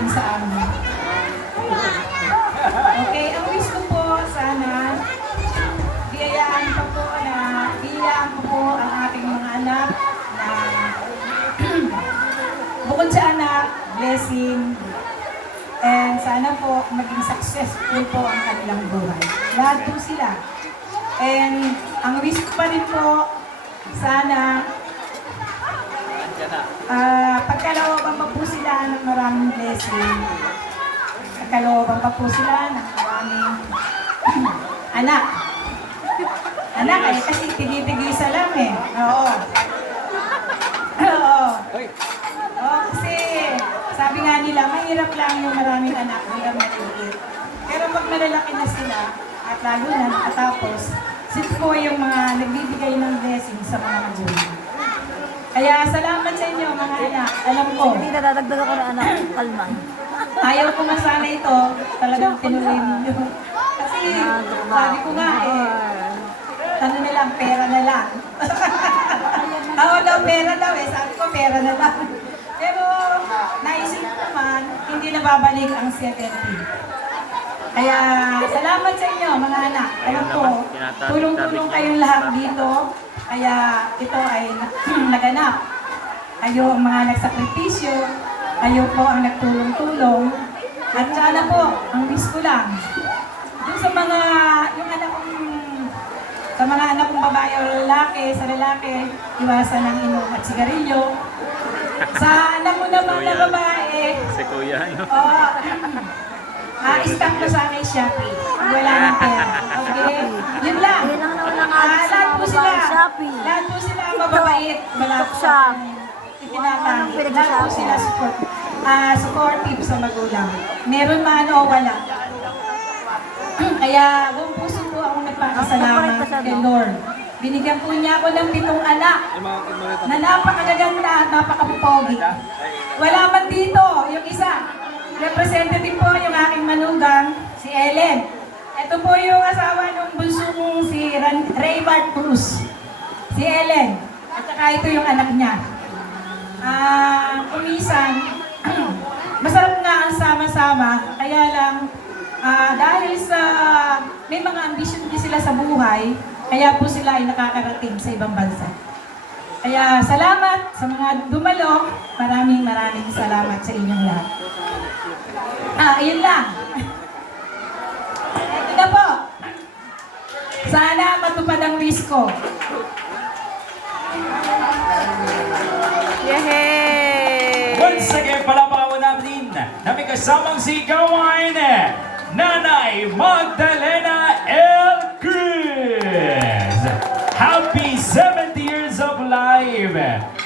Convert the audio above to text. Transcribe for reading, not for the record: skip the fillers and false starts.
darating sa amin. Okay, ang wish ko po sana, biyayaan ko po ang ating mga anak na bukod sa anak, blessing, and sana po maging successful po ang kanilang buhay. Lahat po sila. And ang wish ko pa rin po, sana pagkalooban pa po sila ng maraming blessing. Pagkalooban pa po sila ng maraming anak. Anak eh, kasi tigil-tigisa lang eh. Oo. Oo. Oo, kasi sabi nga nila, mahirap lang yung maraming anak hanggang maliit. Pero pag malalaki na sila, at lalo na nakatapos, sila po yung mga nagbibigay ng blessing sa mga magulang. Kaya salamat sa inyo mga anak. Alam ko, Hindi na dadagdag ako ng anak, kalman. ayaw ko na sana ito, talagang tinuloy ninyo. Kasi sabi ko nga eh, ano na lang, pera na lang. Oo daw, pera daw eh. Sabi ko, pera na lang. Pero naisip ko naman, hindi na babalik ang CFNP. Kaya salamat sa inyo mga anak. Alam ko, tulong-tulong kayong lahat dito. Kaya ito ay naganap. Kayo ang mga nagsakripisyo. Kayo po ang nagtulong-tulong. At sana po, ang wish ko lang, dun sa mga, sa mga anak kong babae o lalaki, sa lalaki, iwasan ng inom at sigarilyo. Sa anak mo naman na babae, Si Kuya, no? stock mo sa akin Shopee. Wala ng pera. Okay? Yun lang. Yun lang naman ang alis sa Lahat mga po sila. babae, Shopee. Lahat po sila mababait. Wala po Tuksak. itinatanggi. Anong Lahat po sila supportive sa magulang. Meron man o wala. Kaya buong puso po ako nagpapasalamat kay Lord. Binigyan po niya ako ng 7 anak na napakagaganda at napakapogi. Wala man dito, yung isa. Representative po yung aking manugang, si Ellen. Ito po yung asawa ng bunso kong si Raybart Cruz. Si Ellen. At saka ito yung anak niya. Kumisan, masarap nga ang sama-sama. Kaya lang, dahil sa may mga ambisyon din sila sa buhay, kaya po sila ay nakakarating sa ibang bansa. Kaya salamat sa mga dumalo. Maraming salamat sa inyong lahat. Yun lang. Ito na po. Sana matupad ang wish ko. Yehey! Once again, palapawan natin na may kasamang sigawan, Nanay Magdalena L. Cruz. Happy 70 years of life!